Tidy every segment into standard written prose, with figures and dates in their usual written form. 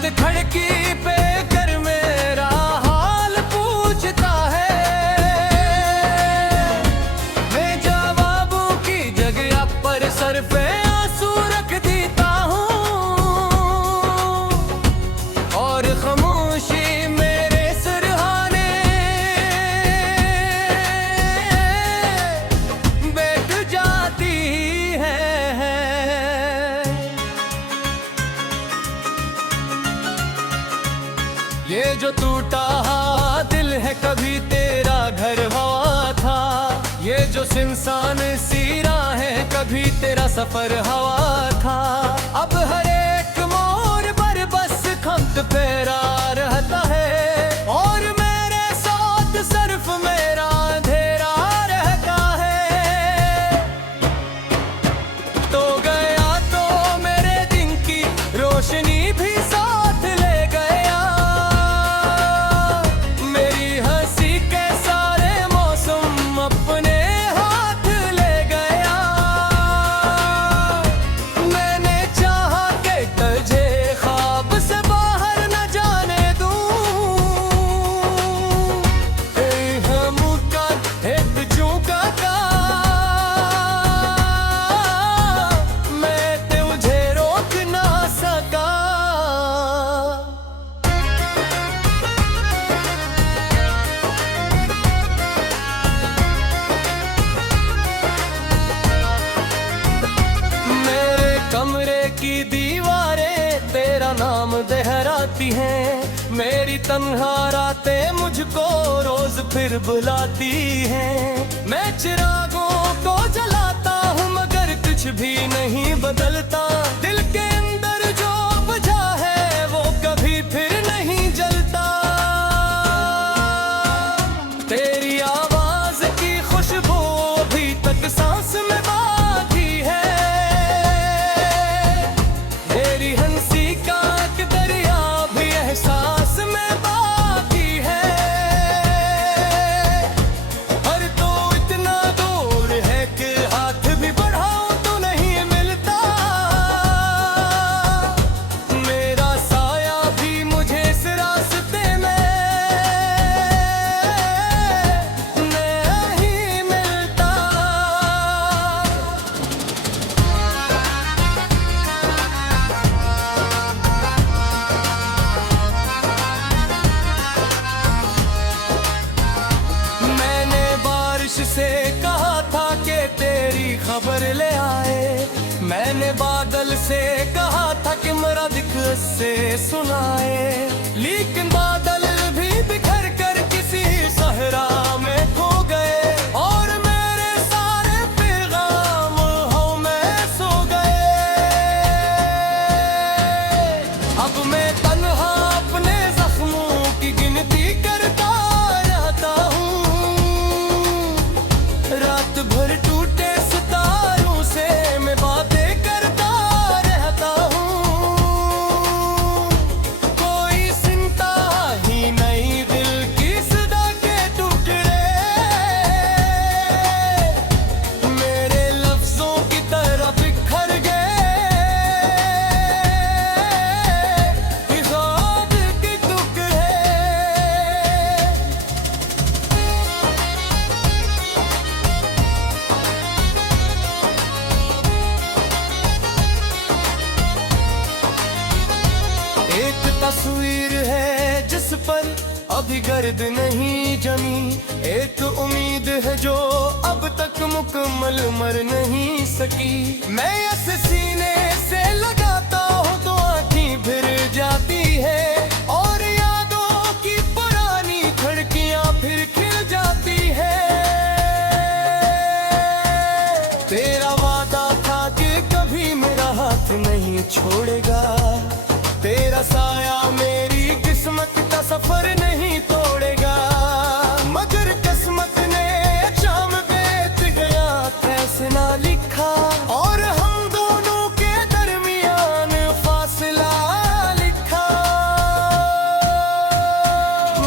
रात खड़की पे कर मेरा हाल पूछता है, मैं जवाबों की जगह पर सर पे आंसू रख देता हूँ, और खामोशी मेरे सिरहाने बैठ जाती है। ये जो टूटा दिल है कभी तेरा घर हुआ था, ये जो सुनसान सी राहें कभी तेरा सफर हवा था। अब हर एक मोड़ पर बस खंत पैरा रहता है, और मेरे साथ सिर्फ मेरा अंधेरा रहता है। तो गया तो मेरे दिन की रोशनी भी साथ ले गया, मेरी हंसी के सारे मौसम अपने हाथ ले गया। मैंने चाहा कि तुझे ख्वाब से बाहर न जाने दूं, हम का एक चूका का मैं तुझे रोक ना सका। मेरे कमरे की दीवारें तेरा नाम दोहराती हैं, मेरी तन्हा रातें मुझको रोज फिर बुलाती हैं। मैं चिरागों को जलाता हूँ मगर कुछ भी नहीं बदलता, दिल के अंदर जो बुझा है वो कभी फिर नहीं जलता। तेरी आवाज की खुशबू अभी तक सांस में बाकी है, तेरी हंसी का एक दरिया भी एहसास में बाकी है। और तो इतना दूर है कि हाथ भी बढ़ाऊं तो नहीं मिलता, मेरा साया भी मुझे इस रास्ते में नहीं मिलता। मैंने बारिश से कहा था कि तेरी खबर ले आए, मैंने बादल से कहा था कि मेरा दिख से सुनाए, लेकिन बादल भी बिखर कर किसी सहरा में खो गए, और मेरे सारे पैगाम हवा में सो गए। अब मैं तन्हा अपने जख्मों की गिनती करता रहता हूँ, रात भर टूटे सितारों से मैं बातें करता रहता हूँ। कोई चिंता ही नहीं दिल की सदा के टुकड़े मेरे लफ्जों की तरह बिखर गए, ख्वाब के टुकड़े। एक तस्वीर है जिस पर अभी गर्द नहीं जमी, एक उम्मीद है जो अब तक मुकम्मल मर नहीं सकी। मैं इस सीने से लगाता हूँ तो आँखें भर जाती है, और यादों की पुरानी खिड़कियाँ फिर खिल जाती है। तेरा वादा था कि कभी मेरा हाथ नहीं छोड़ेगा, तेरा साया मेरी किस्मत का सफर नहीं तोड़ेगा, मगर किस्मत ने शाम बीत गया फैसला लिखा, और हम दोनों के दरमियान फासला लिखा।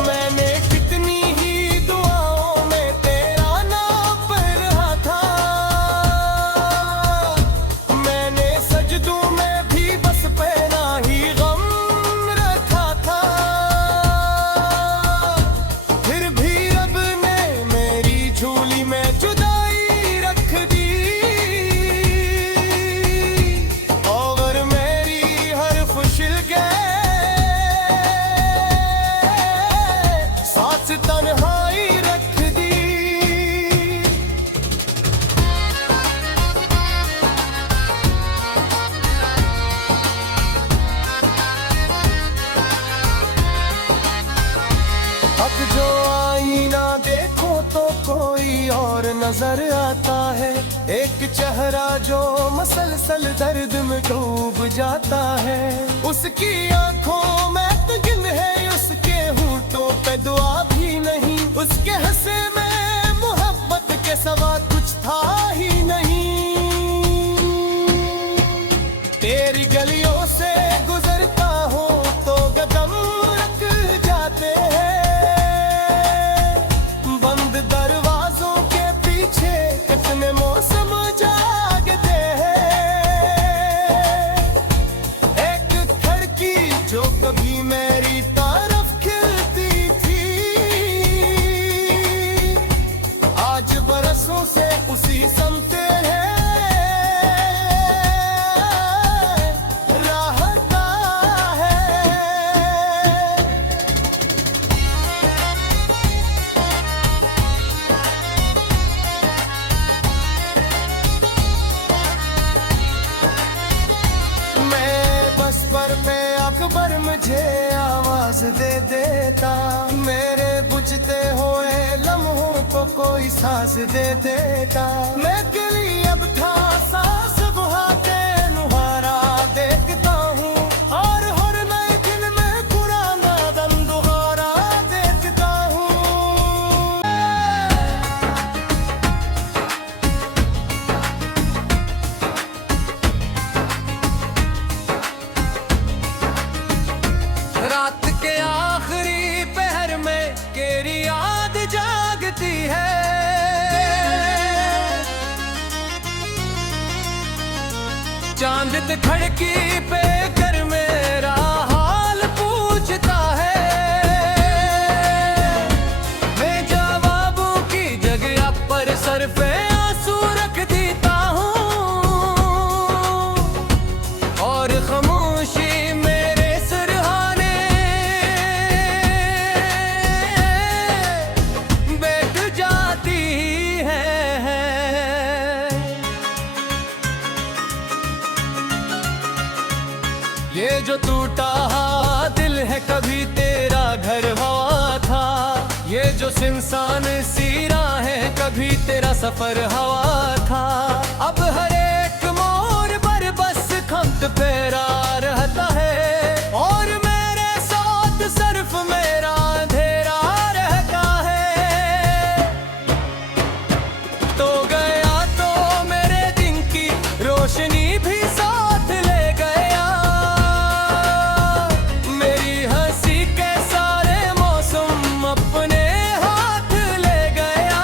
मैंने कितनी ही दुआओं में तेरा नाम पढ़ रहा था, मैंने सजदों में भी बस पहना ही गम रहा। नजर आता है, एक चेहरा जो मसलसल दर्द में डूब जाता है। उसकी आंखों में तगिन है, उसके होठों पे दुआ भी नहीं, उसके हंसे में मोहब्बत के सिवा कुछ था ही नहीं। तेरी गलियों से गुजरता हूँ तो कदम रख जाते हैं, बंद दरवाजों के पीछे कितने मौसम जागते हैं। एक खिड़की जो कभी मेरी तरफ खिलती थी, आज बरसों से उसी समते हैं। अकबर मुझे आवाज दे देता, मेरे बुझते हुए लम्हों को कोई साज दे देता। मैं अकेली अब था सांस बहाते नुहारा देखता हूँ, और हर नए दिन में पुराना दम दोबारा देखता हूँ। रात के आखिरी पहर में तेरी याद जागती है, चांद खिड़की पे कर मेरा हाल पूछता है। मैं जवाबों की जगह पर सर पे आंसू रख देता हूँ, और खामोशी ये जो टूटा दिल है कभी तेरा घर हवा था, ये जो सुनसान सी राहें कभी तेरा सफर हवा था। अब हर एक मोड़ पर बस खम्त फेरा रहता है, और मेरे साथ सिर्फ मेरा अंधेरा रहता है। तो गया तो मेरे दिन की रोशनी भी साथ ले गया, अपने हाथ ले गया।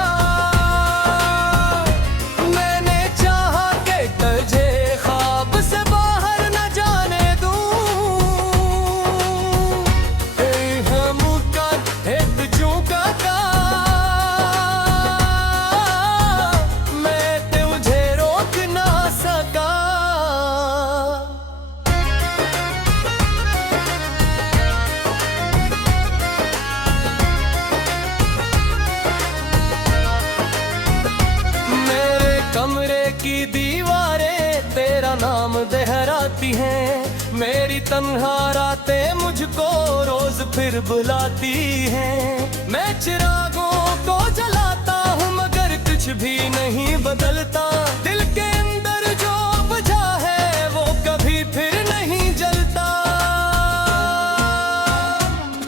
मैंने चाहा कि तुझे ख्वाब से बाहर न जाने दूं, हम का एक चूका का मैं तुझे रोक ना सका। कमरे की दीवारें तेरा नाम दोहराती हैं, मेरी तन्हा रातें मुझको रोज फिर बुलाती हैं। मैं चिरागों को जलाता हूँ मगर कुछ भी नहीं बदलता, दिल के अंदर जो बुझा है वो कभी फिर नहीं जलता।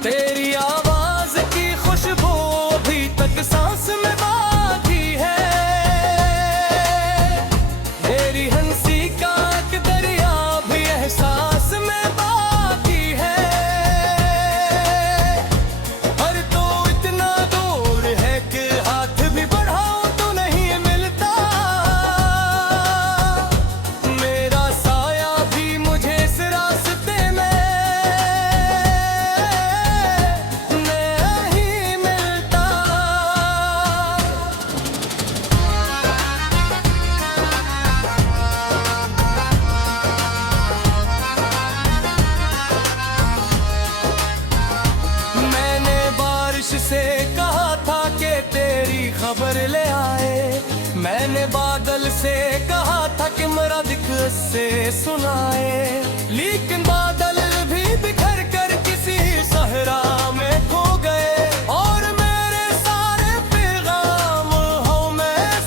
तेरी आवाज की खुशबू अभी तक सांस में बाकी है, तेरी हंसी का एक दरिया भी एहसास में बाकी है। पर तो इतना दूर है कि हाथ भी बढ़ाऊं तो नहीं मिलता, मेरा साया भी मुझे इस रास्ते में नहीं मिलता। मैंने बारिश से कहा था कि तेरी खबर ले आए, मैंने बादल से कहा था कि मेरा दिख से सुनाए, लेकिन बादल भी बिखर कर किसी सहरा में खो गए, और मेरे सारे पैगाम हवा में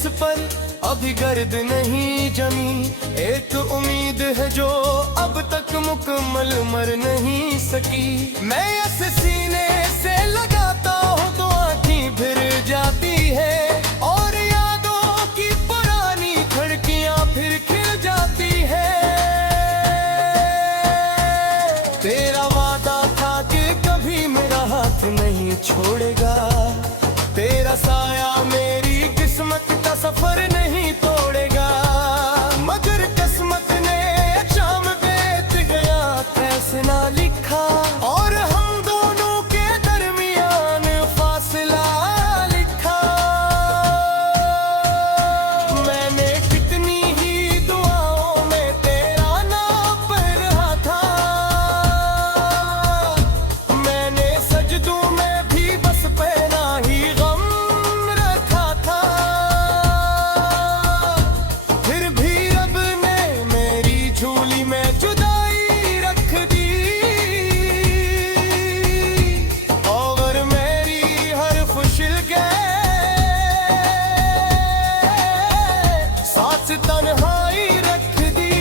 जिस पर अभी गर्द नहीं जमी, एक उम्मीद है जो अब तक मुकम्मल मर नहीं सकी। मैं ऐसे सीने से लगाता हूँ तो आँखें फिर जाती है, और यादों की पुरानी खिड़कियाँ फिर खिल जाती है। तेरा वादा था कि कभी मेरा हाथ नहीं छोड़ेगा, तेरा साया मेरी किस्मत का सफर नहीं तोड़ेगा। मगर किस्मत ने शाम बीत गया, फैसला लिखा, और हम दोनों के दरमियान फासला लिखा। मैंने कितनी ही दुआओं में तेरा नाम पढ़ा था, मैंने सजदों में भी बस पहना ही गम रखा था। फिर भी रब ने मेरी झोली में जुदाई रख दी, और मेरी हर खुशिल के साथ तन्हाई रख दी।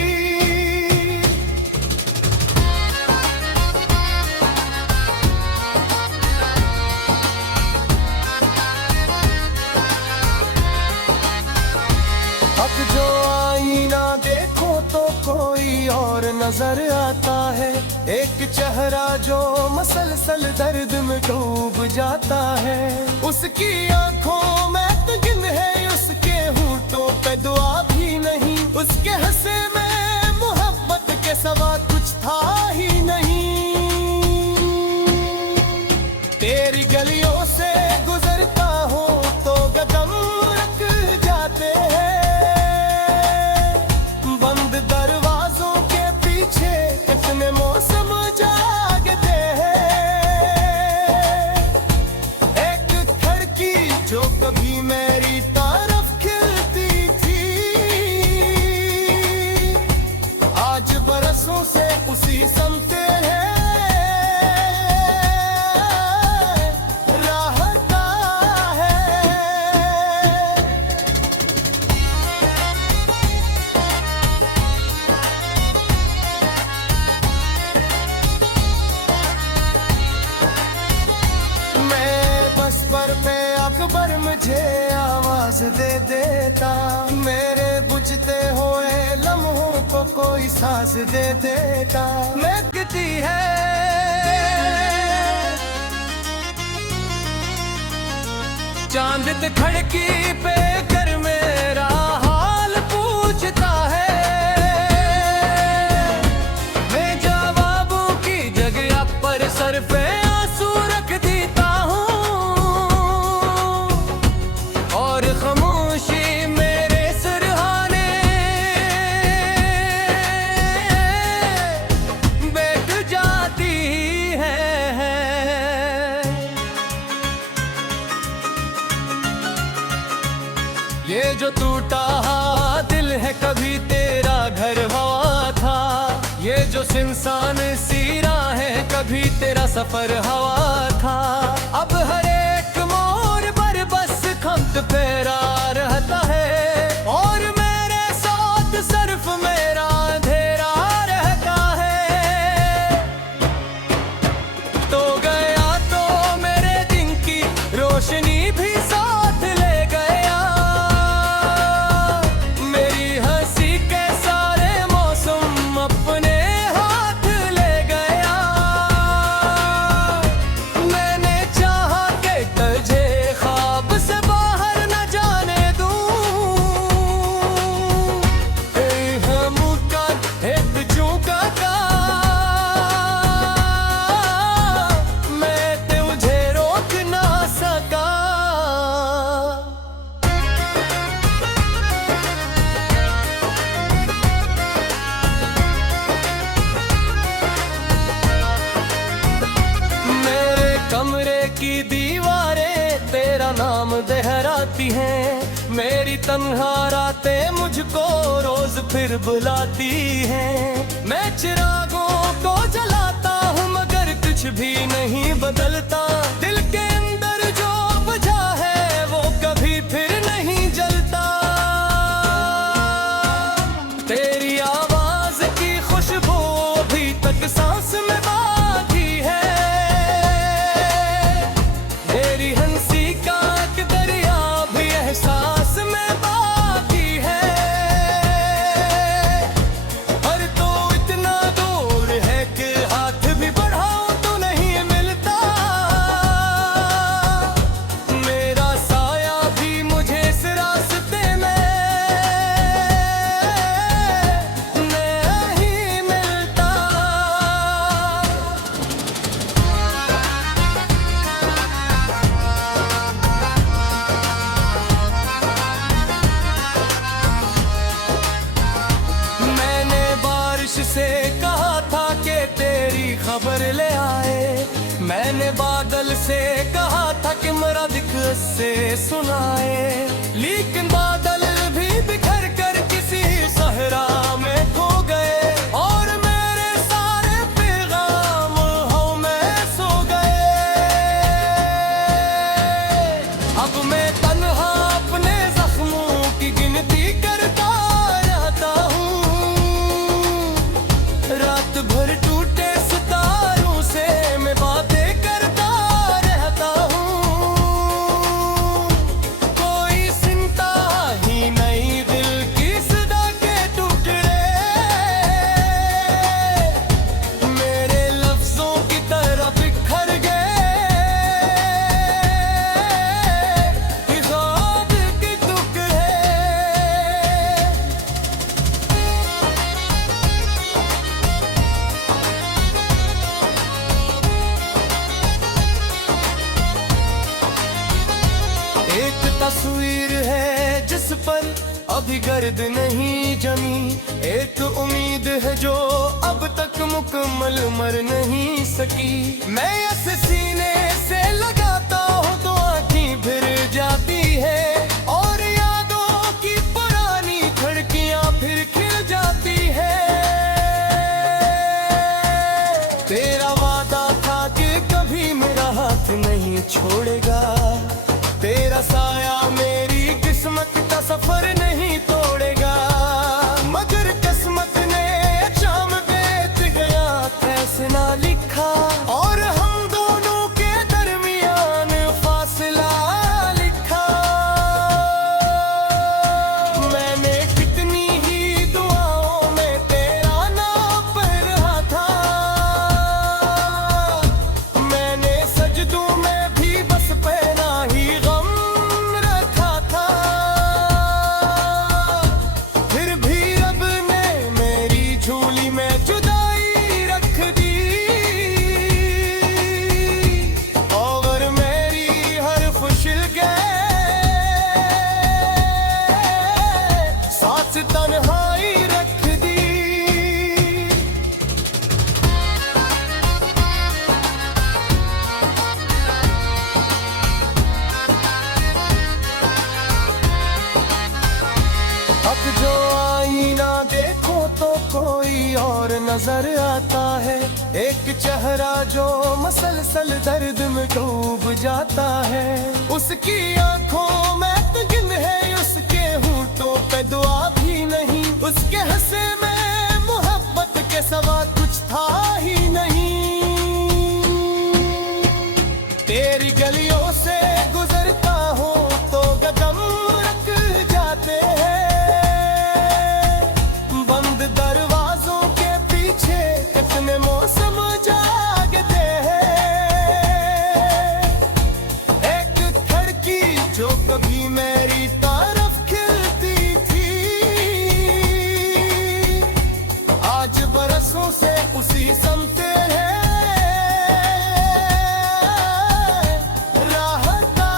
अब जो आईना देखो तो कोई और नजर आता है, एक चेहरा जो मसलसल दर्द में डूब जाता है। उसकी आंखों में तगिन है, उसके होठों पे दुआ भी नहीं, उसके हंसे में मोहब्बत के सिवा कुछ था ही नहीं। तेरी गलियों से गुजरता हूँ तो कदम रुक जाते हैं, बंद दरवाजों के पीछे कितने मौसम जागते हैं। एक खिड़की जो कभी मेरी तरफ खिलती थी, आज बरसों से उसी समते हैं रहता है। मैं बस पर पे अकबर मुझे आवाज दे देता, मेरे बुझते हुए लम्हों को कोई साज दे देता। महकती है चांद खड़की पे कर मेरा हाल पूछता है, मैं जवाबों की जगह पर सर पे आंसू रख देता हूँ, और खामोशी मेरे सिरहाने बैठ जाती है। ये जो टूटा दिल है कभी तेरा घर हुआ था, ये जो सुनसान सी राहें कभी तेरा सफर हवा था। अब हर एक मोड़ पर बस खम्त फेरा रहता है, और मेरे साथ सिर्फ मेरा अंधेरा रहता है। तो गया तो मेरे दिन की रोशनी भी साथ ले गया, मेरी हंसी के सारे मौसम अपने हाथ ले गया। मैंने चाहा कि तुझे ख्वाब से बाहर न जाने दूं, हम का एक चूका का मैं तुझे रोक ना सका। मेरे कमरे की दीवारें तेरा नाम दोहराती हैं, मेरी तन्हा रातें मुझको रोज फिर बुलाती हैं। मैं चिरागों को जलाता हूँ मगर कुछ भी नहीं बदलता, दिल के अंदर जो बुझा है वो कभी फिर नहीं जलता। मैंने बादल से कहा था कि मेरा दिख से सुनाए, लेकिन बादल भी बिखर कर किसी सहरा में खो गए और मेरे सारे पैगाम हवा में सो गए। अब मैं तन्हा अपने जख्मों की गिनती करता रहता हूँ, रात भर टूटे सितारों से मैं बातें करता रहता हूँ। कोई चिंता ही नहीं, दिल की सदा के टुकड़े मेरे लफ्जों की तरह बिखर गए, ख्वाब के टुकड़े। एक तस्वीर है जिस पर अभी गर्द नहीं जमी, एक उम्मीद है जो अब तक मुकम्मल मर नहीं सकी। मैं ऐसे सीने से लगाता हूँ तो आँखें भर जाती है और यादों की पुरानी खिड़कियाँ फिर खिल जाती है। तेरा वादा था कि कभी मेरा हाथ नहीं छोड़ेगा, तेरा साया मेरी किस्मत का सफर नहीं तोड़ेगा, मगर किस्मत ने शाम बीत गया फैसला लिखा और हम दोनों के दरमियान फासला लिखा। मैंने कितनी ही दुआओं में तेरा नाम पढ़ रहा था, मैंने सजदों में भी बस पहना ही गम रखा था। फिर भी रब ने मेरी झोली में जुदाई रख दी और मेरी हर खुशिल गए सांस तन्हाई रख दी। अब जो आईना देखो तो कोई और नजर आता है, एक चेहरा जो मसलसल दर्द में डूब जाता है। उसकी आंखों में तो गिन है, उसके होंठों पे दुआ भी नहीं, उसके हंसे में मोहब्बत के सिवा कुछ था ही नहीं। तेरी गलियों से गुजरता हूँ तो कदम रख जाते हैं, बंद दरवाजों के पीछे कितने मौसम जागते हैं। एक खिड़की जो कभी मेरी तरफ खिलती थी, आज बरसों से उसी समते है रहता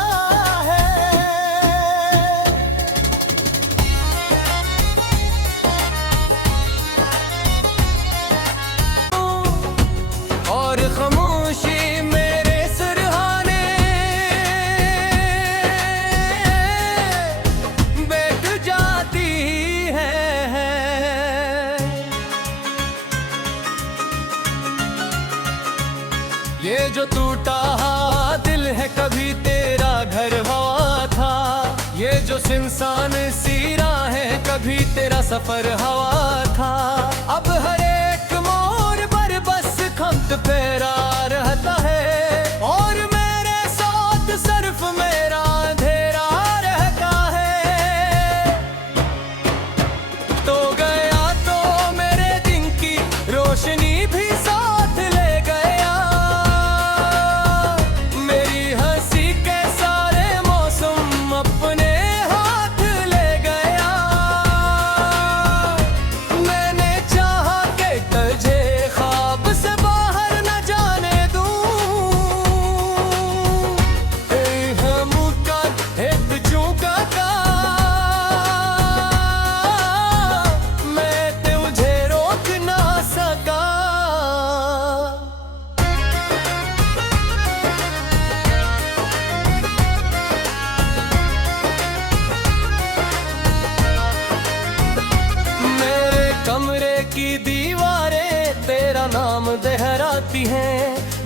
है। और खामोशी मेरे सिरहाने बैठ जाती है। ये जो टूटा दिल है कभी तेरा घर हवा था, ये जो सुनसान सी राहें कभी तेरा सफर हवा था। अब हर एक मोड़ पर बस खम्त फेरा रहता है और मेरे साथ सिर्फ मेरा अंधेरा रहता है। तो गया तो मेरे दिन की रोशनी भी साथ ले गया, मेरी हंसी के सारे मौसम अपने हाथ ले गया। मैंने चाहा कि तुझे ख्वाब से बाहर न जाने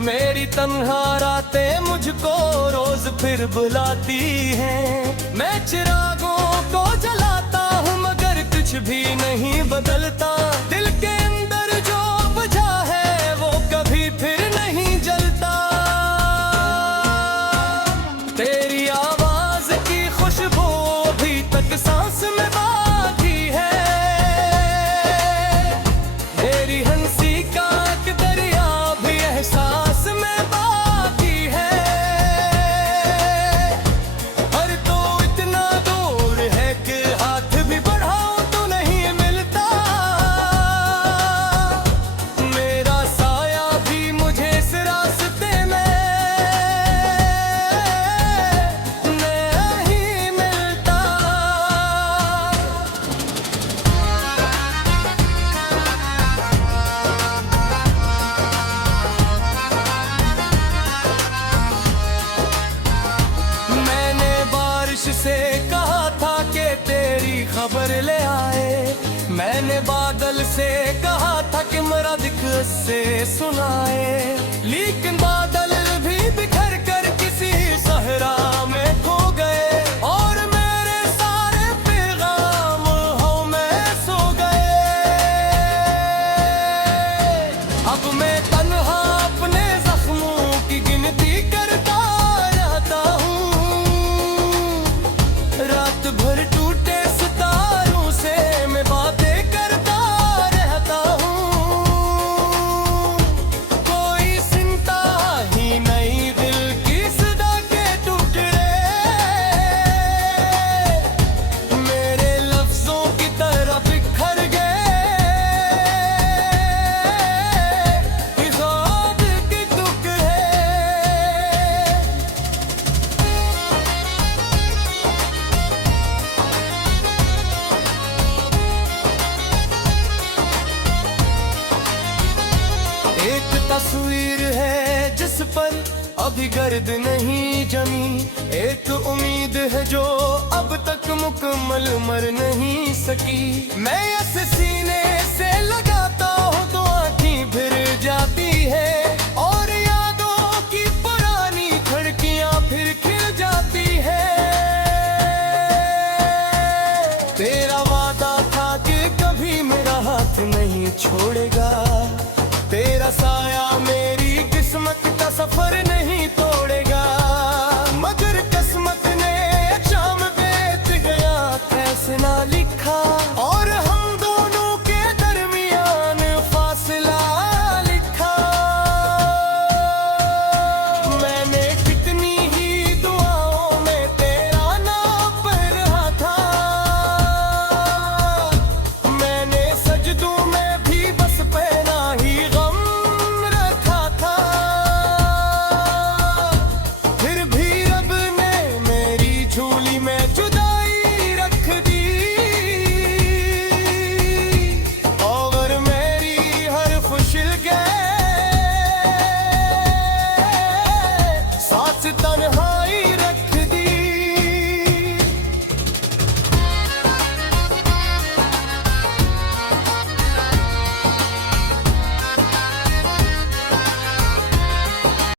मेरी तन्हा रातें मुझको रोज फिर बुलाती हैं। मैं चिरागों को जलाता हूँ मगर कुछ भी नहीं बदलता। दिल के अंदर जो बुझा है वो कभी फिर नहीं जलता। तेरी आवाज की खुशबू अभी तक सांस में बाकी है। तेरी हंसी का एक दरिया भी एहसास में बाकी है। पर तो इतना दूर है कि हाथ भी बढ़ाऊं तो नहीं मिलता। मेरा साया भी मुझे इस रास्ते में नहीं मिलता। मैंने बारिश से कहा था कि तेरी खबर ले आए। मैंने बादल से कहा था कि मेरा दिख से सुनाए। लेकिन बादल भी बिखर कर किसी सहरा में खो गए और मेरे सारे पैगाम हो में सो गए। अब मैं तन्हा अपने जख्मों की गिनती करता रहता हूँ। रात भर टूटे सितारों से मैं बातें करता रहता हूँ। कोई चिंता ही नहीं दिल की सदा के टुकड़े मेरे लफ्जों की तरह बिखर गए। ख्वाब के टुकड़े एक तस्वीर है जिस पर अभी गर्द नहीं जमी। एक उम्मीद है जो अब तक मुकम्मल मर नहीं सकी। मैं ऐसे सीने से लगाता हूँ तो आँखें भर जाती है और यादों की पुरानी खिड़कियाँ फिर खिल जाती है। तेरा वादा था कि कभी मेरा हाथ नहीं छोड़ेगा। तेरा साया मेरी किस्मत का सफर नहीं तोड़ेगा। मगर किस्मत ने एक शाम बीत गया फैसला लिखा और हम दोनों के दरमियान फासला लिखा। मैंने कितनी ही दुआओं में तेरा नाम पढ़ा था। मैंने सजदों में भी बस पहना ही गम रखा था। फिर भी रब ने मेरी झोली में जुदाई रख दी और मेरी हर खुशिल गए। सांस तन्हा